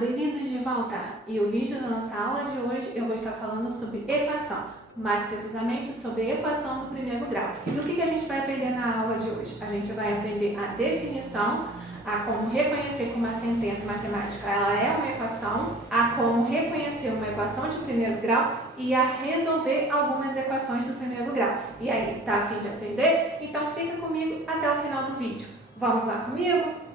bem-vindos de volta! E o vídeo da nossa aula de hoje eu vou estar falando sobre equação, mais precisamente sobre a equação do primeiro grau. E o que a gente vai aprender na aula de hoje? A gente vai aprender a definição, a como reconhecer que uma sentença matemática ela é uma equação, a como reconhecer uma equação de primeiro grau e a resolver algumas equações do primeiro grau. E aí, tá a fim de aprender? Então fica comigo até o final do vídeo. Vamos lá comigo?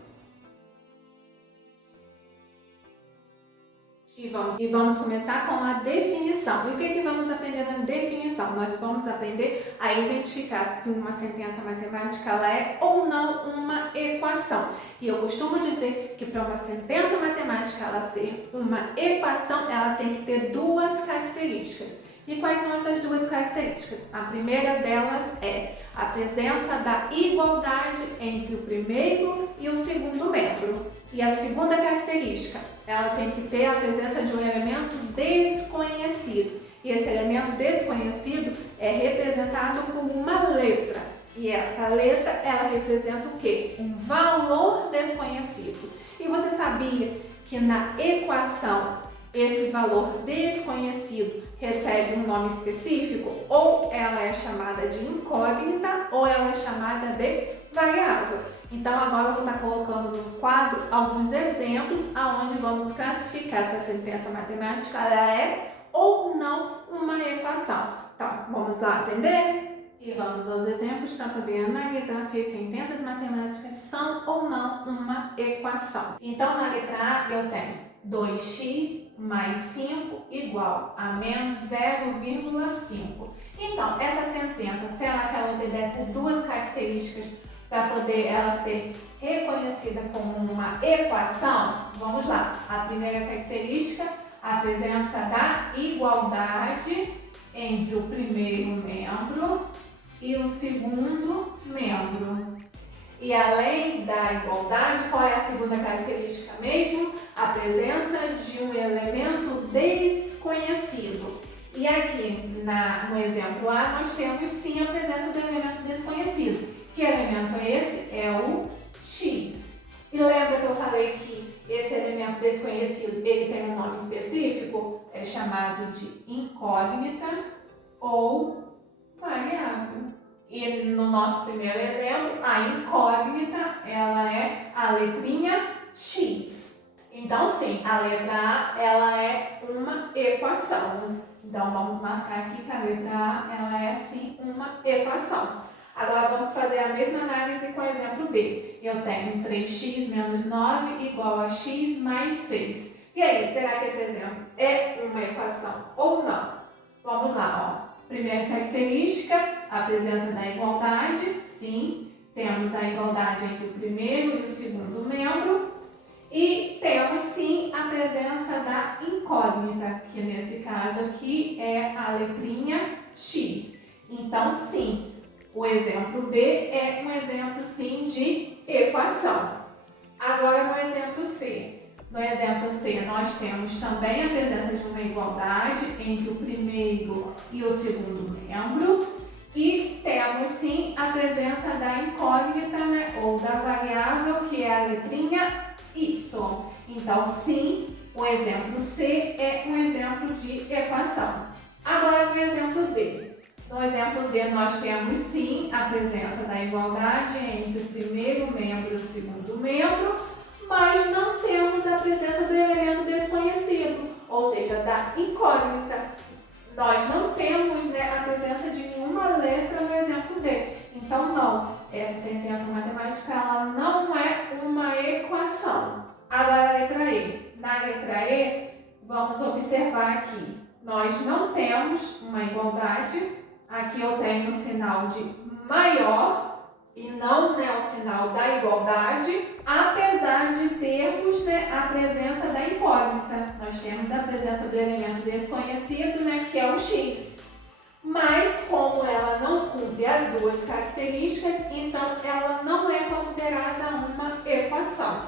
E vamos começar com a definição. E o que vamos aprender na definição? Nós vamos aprender a identificar se uma sentença matemática ela é ou não uma equação. E eu costumo dizer que para uma sentença matemática ela ser uma equação, ela tem que ter duas características. E quais são essas duas características? A primeira delas é a presença da igualdade entre o primeiro e o segundo membro. E a segunda característica, ela tem que ter a presença de um elemento desconhecido. E esse elemento desconhecido é representado por uma letra. E essa letra, ela representa o quê? Um valor desconhecido. E você sabia que na equação, esse valor desconhecido recebe um nome específico? Ou ela é chamada de incógnita, ou ela é chamada de variável. Então agora eu vou estar colocando no quadro alguns exemplos aonde vamos classificar se a sentença matemática ela é ou não uma equação. Então, vamos lá aprender? E vamos aos exemplos para poder analisar se as sentenças matemáticas são ou não uma equação. Então, na letra A eu tenho 2x mais 5 igual a menos 0,5. Então, essa sentença, será que ela obedece as duas características para poder ela ser reconhecida como uma equação? Vamos lá. A primeira característica, a presença da igualdade entre o primeiro membro e o segundo membro. E além da igualdade, qual é a segunda característica mesmo? A presença de um elemento desconhecido. E aqui no exemplo A, nós temos sim a presença do elemento desconhecido. Que elemento é esse? É o x. E lembra que eu falei que esse elemento desconhecido ele tem um nome específico? É chamado de incógnita ou variável. E no nosso primeiro exemplo, a incógnita ela é a letrinha x. Então sim, a letra A ela é uma equação. Então vamos marcar aqui que a letra A ela é sim uma equação. Agora vamos fazer a mesma análise com o exemplo B. Eu tenho 3x menos 9 igual a x mais 6. E aí, será que esse exemplo é uma equação ou não? Vamos lá, ó. Primeira característica, a presença da igualdade. Sim, temos a igualdade entre o primeiro e o segundo membro. E temos sim a presença da incógnita, que nesse caso aqui é a letrinha x. Então, sim, o exemplo B é um exemplo, sim, de equação. Agora, no exemplo C. No exemplo C, nós temos também a presença de uma igualdade entre o primeiro e o segundo membro. E temos, sim, a presença da incógnita, né, ou da variável, que é a letrinha y. Então, sim, o exemplo C é um exemplo de equação. Agora, no exemplo D. No exemplo D, nós temos sim a presença da igualdade entre o primeiro membro e o segundo membro, mas não temos a presença do elemento desconhecido, ou seja, da incógnita. Nós não temos, né, a presença de nenhuma letra no exemplo D. Então, não, essa sentença matemática ela não é uma equação. Agora, a letra E. Na letra E, vamos observar aqui, nós não temos uma igualdade. Aqui eu tenho o sinal de maior e não, né, o sinal da igualdade, apesar de termos, né, a presença da incógnita. Nós temos a presença do elemento desconhecido, né, que é o x. Mas, como ela não cumpre as duas características, então ela não é considerada uma equação.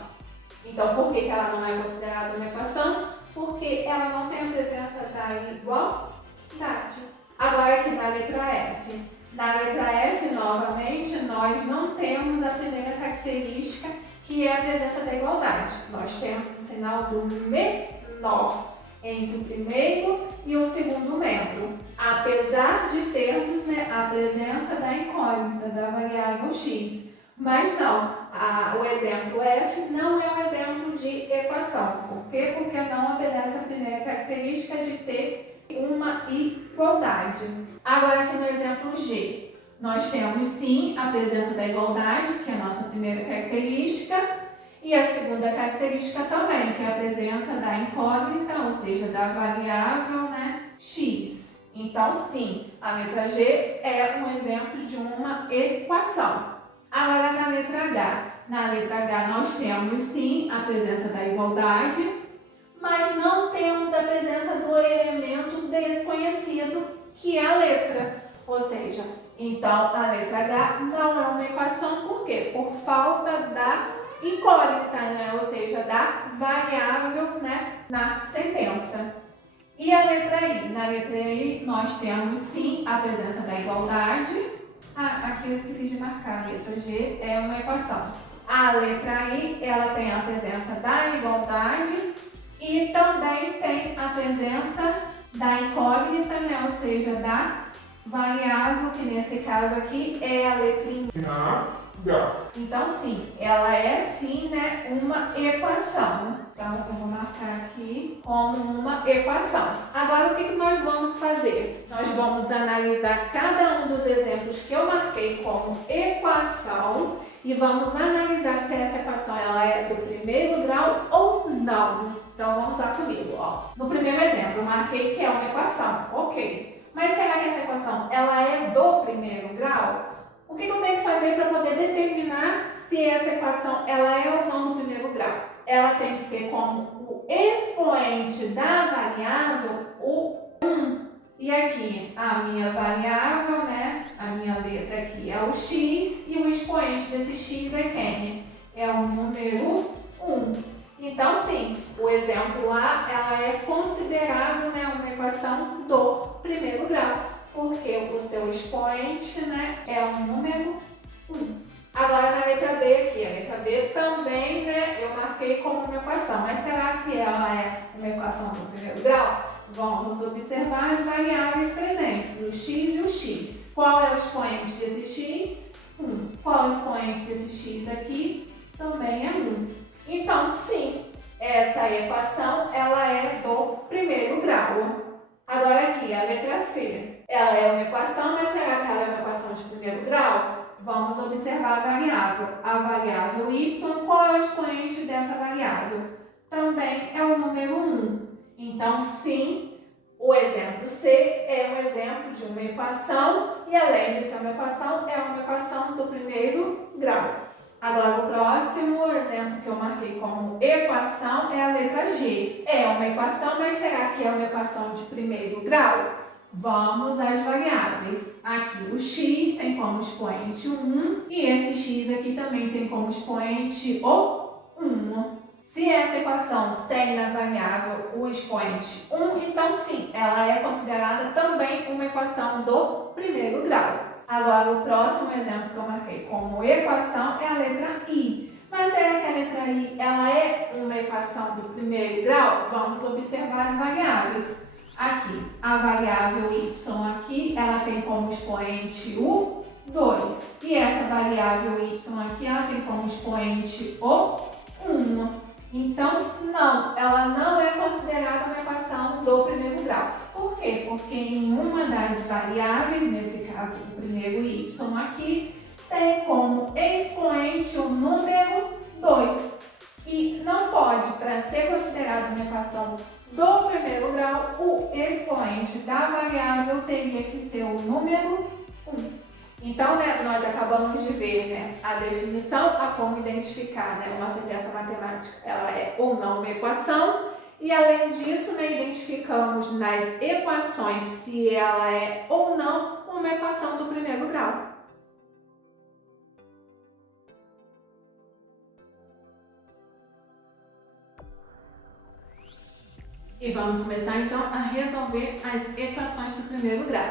Então, por que ela não é considerada uma equação? Porque ela não tem a presença da igualdade. Agora aqui na letra F. Na letra F, novamente, nós não temos a primeira característica, que é a presença da igualdade. Nós temos o sinal do menor entre o primeiro e o segundo membro, apesar de termos, né, a presença da incógnita, da variável x. Mas não, o exemplo F não é um exemplo de equação. Por quê? Porque não obedece à primeira característica de ter uma igualdade. Agora aqui no exemplo G, nós temos sim a presença da igualdade, que é a nossa primeira característica, e a segunda característica também, que é a presença da incógnita, ou seja, da variável, né, x. Então sim, a letra G é um exemplo de uma equação. Agora na letra H. Na letra H nós temos sim a presença da igualdade, mas não temos a presença do elemento desconhecido, que é a letra. Ou seja, então a letra H não é uma equação, por quê? Por falta da incógnita, né? Ou seja, da variável, né, na sentença. E a letra I? Na letra I nós temos sim a presença da igualdade. Aqui eu esqueci de marcar, a letra G é uma equação. A letra I, ela tem a presença da igualdade e também tem a presença da incógnita, né? Ou seja, da variável, que nesse caso aqui é a letrinha H. Então sim, ela é sim, né, uma equação. Então eu vou marcar aqui como uma equação. Agora o que nós vamos fazer? Nós vamos analisar cada um dos exemplos que eu marquei como equação e vamos analisar se essa equação ela é do primeiro grau ou não. Então vamos lá comigo, ó. No primeiro exemplo eu marquei que é uma equação, ok. Mas será que essa equação ela é do primeiro grau? O que eu tenho que fazer para poder determinar se essa equação ela é ou não do primeiro grau? Ela tem que ter como o expoente da variável o 1. E aqui a minha variável, né? A minha letra aqui é o x e o expoente desse x é quem? É o número 1. Então sim, o exemplo A ela é considerado, né, uma equação do primeiro grau, porque o seu expoente, né, é o número 1. Agora na letra B aqui, a letra B também, né, eu marquei como uma equação, mas será que ela é uma equação do primeiro grau? Vamos observar as variáveis presentes, o x e o x. Qual é o expoente desse x? 1. Qual é o expoente desse x aqui? Também é 1. Então sim, essa equação ela é do primeiro grau. Agora aqui, a letra C. Ela é uma equação, mas será que ela é uma equação de primeiro grau? Vamos observar a variável. A variável y, qual é o expoente dessa variável? Também é o número 1. Então, sim, o exemplo C é um exemplo de uma equação e, além de ser uma equação do primeiro grau. Agora, o próximo exemplo que eu marquei como equação é a letra G. É uma equação, mas será que é uma equação de primeiro grau? Vamos às variáveis. Aqui o x tem como expoente 1 e esse x aqui também tem como expoente o 1. Se essa equação tem na variável o expoente 1, então sim, ela é considerada também uma equação do primeiro grau. Agora, o próximo exemplo que eu marquei como equação é a letra I. Mas será que a letra I ela é uma equação do primeiro grau? Vamos observar as variáveis. Aqui, a variável y aqui, ela tem como expoente o 2. E essa variável y aqui, ela tem como expoente o 1. Então, não, ela não é considerada uma equação do primeiro grau. Por quê? Porque nenhuma das variáveis, nesse caso o primeiro y aqui, tem como expoente o número 2. E não pode, para ser considerada uma equação do primeiro grau, o expoente da variável teria que ser o número 1. Então, né, nós acabamos de ver, né, a definição, a como identificar, né, uma sentença matemática, ela é ou não uma equação. E além disso, né, identificamos nas equações se ela é ou não uma equação do primeiro grau. E vamos começar então a resolver as equações do primeiro grau.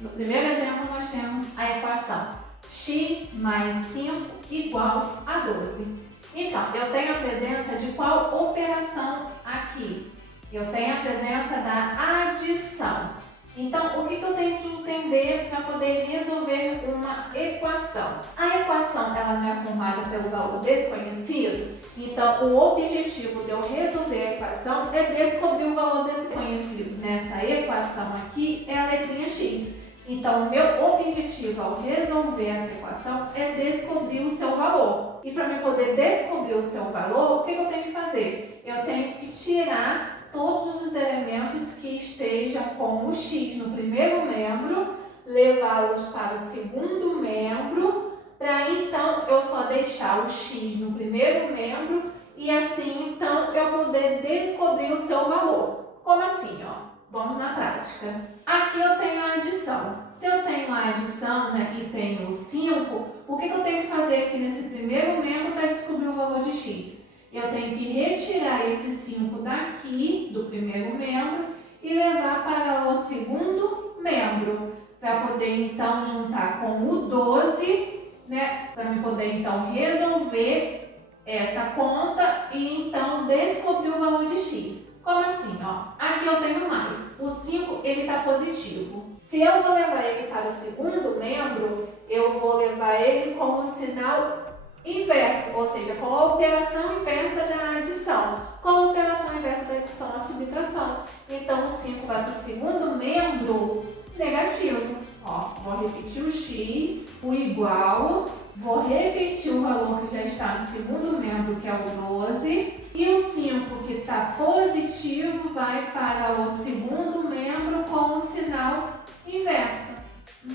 No primeiro exemplo, nós temos a equação x mais 5 igual a 12. Então, eu tenho a presença de qual operação aqui? Eu tenho a presença da adição. Então, o que eu tenho que entender para poder resolver uma equação? A equação ela não é formada pelo valor desconhecido, então o objetivo de eu resolver a equação é descobrir o valor desconhecido. Nessa equação aqui é a letrinha x. Então, o meu objetivo ao resolver essa equação é descobrir o seu valor. E para eu poder descobrir o seu valor, o que eu tenho que fazer? Eu tenho que tirar todos os elementos que estejam com o x no primeiro membro, levá-los para o segundo membro, para então eu só deixar o x no primeiro membro e assim então eu poder descobrir o seu valor. Como assim, ó? Vamos na prática. Aqui eu tenho a adição. Se eu tenho a adição, né, e tenho 5, o que eu tenho que fazer aqui nesse primeiro membro para descobrir o valor de x? Eu tenho que retirar esse 5 daqui, do primeiro membro, e levar para o segundo membro, para poder então juntar com o 12, né, para me poder então resolver essa conta e então descobrir o valor de x. Como assim, ó? Aqui eu tenho mais. O 5, ele está positivo. Se eu vou levar ele para o segundo membro, eu vou levar ele com o sinal inverso, ou seja, com a operação inversa da adição. Com a operação inversa da adição, a subtração. Então, o 5 vai para o segundo membro negativo. Ó, vou repetir o x, o igual, vou repetir o valor que já está no segundo membro, que é o 12, e o 5 que está positivo vai para o segundo membro com o sinal inverso,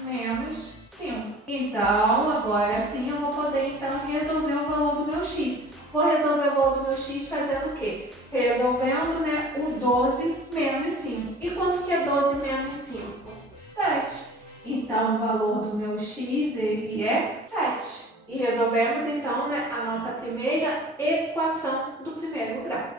menos 5. Então, agora sim eu vou poder então resolver o valor do meu x. Vou resolver o valor do meu x fazendo o quê? Resolvendo, né, o 12 menos 5. E quanto que é 12 menos 5? 7. Então, o valor do meu x ele é 7. E resolvemos então, né, a nossa primeira equação do primeiro grau.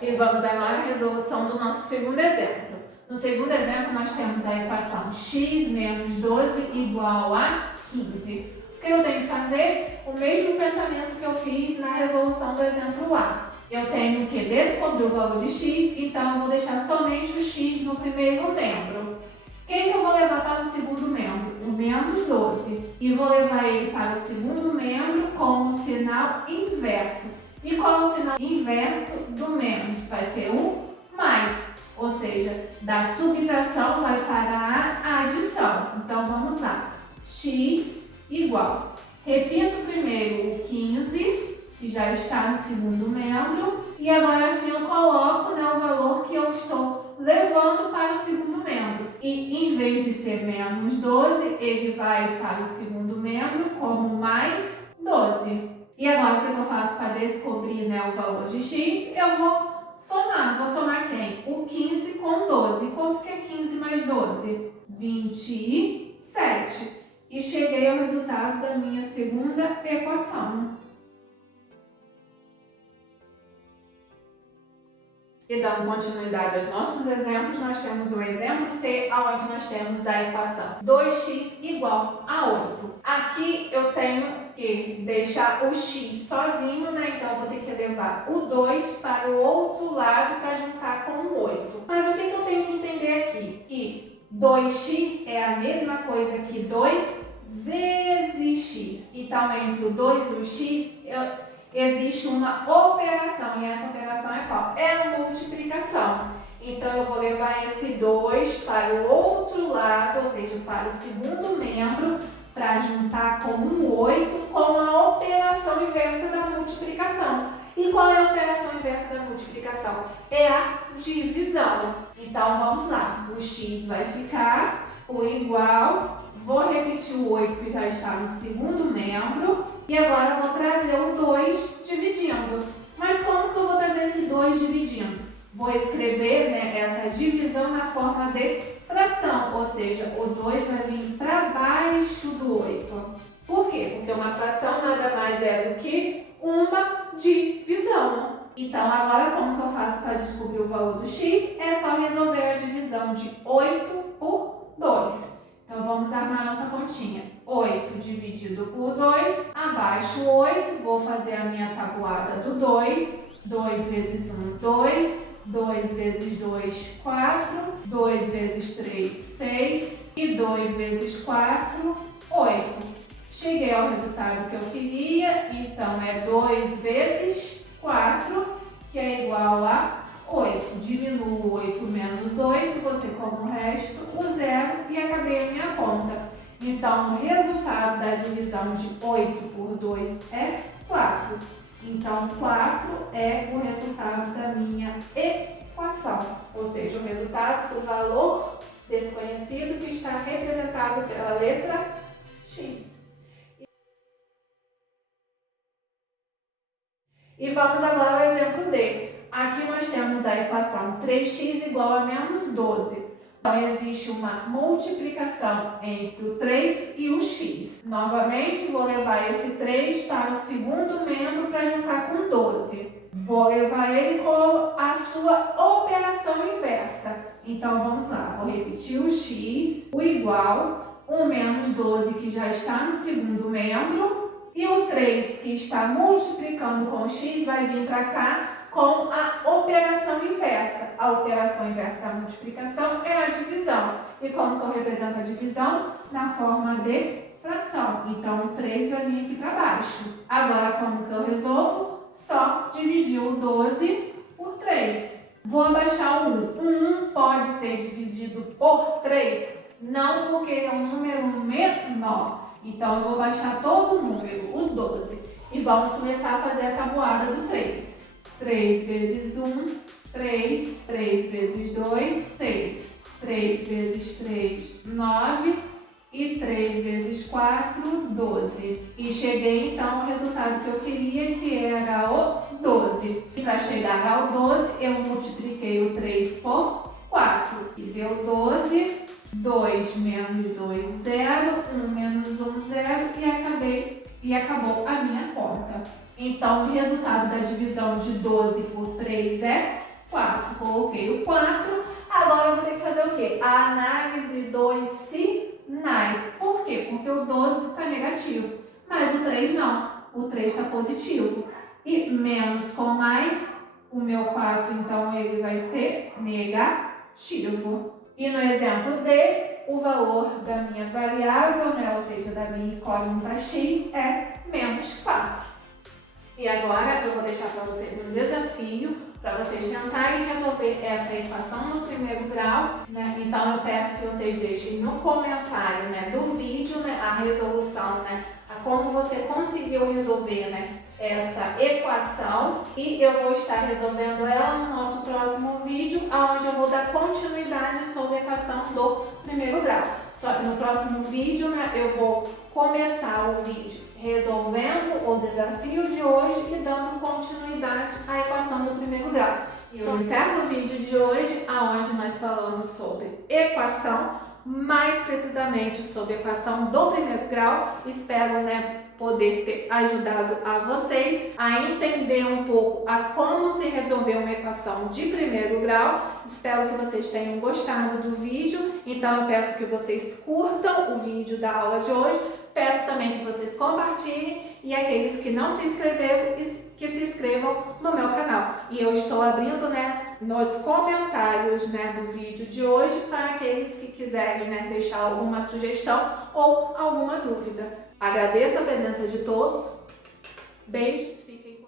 E vamos agora à resolução do nosso segundo exemplo. No segundo exemplo, nós temos a equação x menos 12 igual a 15. O que eu tenho que fazer? O mesmo pensamento que eu fiz na resolução do exemplo A. Eu tenho que descobrir o valor de x, então eu vou deixar somente o x no primeiro membro. Quem que eu vou levar para o segundo membro? O menos 12. E vou levar ele para o segundo membro com o sinal inverso. E qual é o sinal inverso do menos? Vai ser o mais. Ou seja, da subtração vai para a adição. Então, vamos lá. X igual. Repito primeiro o 15, que já está no segundo membro. E agora sim eu coloco, né, o valor que eu estou levando para o segundo membro. E em vez de ser menos 12, ele vai para o segundo membro como mais 12. E agora o que eu faço para descobrir, né, o valor de x? Eu vou somar. Vou somar quem? O 15 com 12. Quanto que é 15 mais 12? 27. E cheguei ao resultado da minha segunda equação. E dando continuidade aos nossos exemplos, nós temos o exemplo C, onde nós temos a equação 2x igual a 8. Aqui eu tenho que deixar o x sozinho, né? Então eu vou ter que levar o 2 para o outro lado para juntar com o 8. Mas o que eu tenho que entender aqui? Que 2x é a mesma coisa que 2 vezes x. Então entre o 2 e o x existe uma operação, e essa operação é qual? É a multiplicação. Então, eu vou levar esse 2 para o outro lado, ou seja, para o segundo membro, para juntar com um 8 com a operação inversa da multiplicação. E qual é a operação inversa da multiplicação? É a divisão. Então, vamos lá. O x vai ficar o igual. Vou repetir o 8 que já está no segundo membro. E agora eu vou trazer o 2 dividindo. Mas como que eu vou trazer esse 2 dividindo? Vou escrever, né, essa divisão na forma de fração. Ou seja, o 2 vai vir para baixo do 8. Por quê? Porque uma fração nada mais é do que uma divisão. Então, agora como que eu faço para descobrir o valor do x? É só resolver a divisão de 8 por 2. Então, vamos armar nossa continha. 8 dividido por 2, abaixo 8, vou fazer a minha tabuada do 2. 2 vezes 1, 2. 2 vezes 2, 4. 2 vezes 3, 6. E 2 vezes 4, 8. Cheguei ao resultado que eu queria, então é 2 vezes 4, que é igual a 8. Diminuo 8 menos 8, vou ter como resto o 0 e acabei a minha conta. Então, o resultado da divisão de 8 por 2 é 4. Então, 4 é o resultado da minha equação, ou seja, o resultado do valor desconhecido que está representado pela letra X. E vamos agora ao exemplo D. Aqui nós temos a equação 3x igual a menos 12. Então, existe uma multiplicação entre o 3 e o x. Novamente, vou levar esse 3 para o segundo membro para juntar com 12. Vou levar ele com a sua operação inversa. Então, vamos lá. Vou repetir o x, o igual, o menos 12 que já está no segundo membro. E o 3 que está multiplicando com o x vai vir para cá com a operação inversa. A operação inversa da multiplicação é a divisão. E como que eu represento a divisão? Na forma de fração. Então, o 3 vai vir aqui para baixo. Agora, como que eu resolvo? Só dividir o 12 por 3. Vou abaixar o 1. O 1 pode ser dividido por 3? Não, porque ele é um número menor. Então, eu vou baixar todo o número, o 12. E vamos começar a fazer a tabuada do 3. 3 vezes 1, 3. 3 vezes 2, 6. 3 vezes 3, 9. E 3 vezes 4, 12. E cheguei, então, ao resultado que eu queria, que era o 12. E para chegar ao 12, eu multipliquei o 3 por 4. E deu 12. 2 menos 2, 0, 1 menos 1, 0 e acabou a minha conta. Então, o resultado da divisão de 12 por 3 é 4. Coloquei o 4. Agora, eu vou ter que fazer o quê? A análise dos sinais. Por quê? Porque o 12 está negativo, mas o 3 não. O 3 está positivo. E menos com mais, o meu 4, então, ele vai ser negativo. E no exemplo D, o valor da minha variável, né, ou seja, da minha incógnita x, é menos 4. E agora eu vou deixar para vocês um desafio para vocês tentarem resolver essa equação no primeiro grau, né? Então eu peço que vocês deixem no comentário, né, do vídeo, né, a resolução, né, a como você conseguiu resolver, né, essa equação, e eu vou estar resolvendo ela no nosso próximo vídeo, onde eu vou dar continuidade sobre a equação do primeiro grau. Só que no próximo vídeo, né, eu vou começar o vídeo resolvendo o desafio de hoje e dando continuidade à equação do primeiro grau. E eu encerro o vídeo de hoje, onde nós falamos sobre equação, mais precisamente sobre a equação do primeiro grau. Espero, né, poder ter ajudado a vocês a entender um pouco a como se resolver uma equação de primeiro grau. Espero que vocês tenham gostado do vídeo, então eu peço que vocês curtam o vídeo da aula de hoje, peço também que vocês compartilhem e aqueles que não se inscreveram, que se inscrevam no meu canal. E eu estou abrindo, né, nos comentários, né, do vídeo de hoje para aqueles que quiserem, né, deixar alguma sugestão ou alguma dúvida. Agradeço a presença de todos. Beijos, fiquem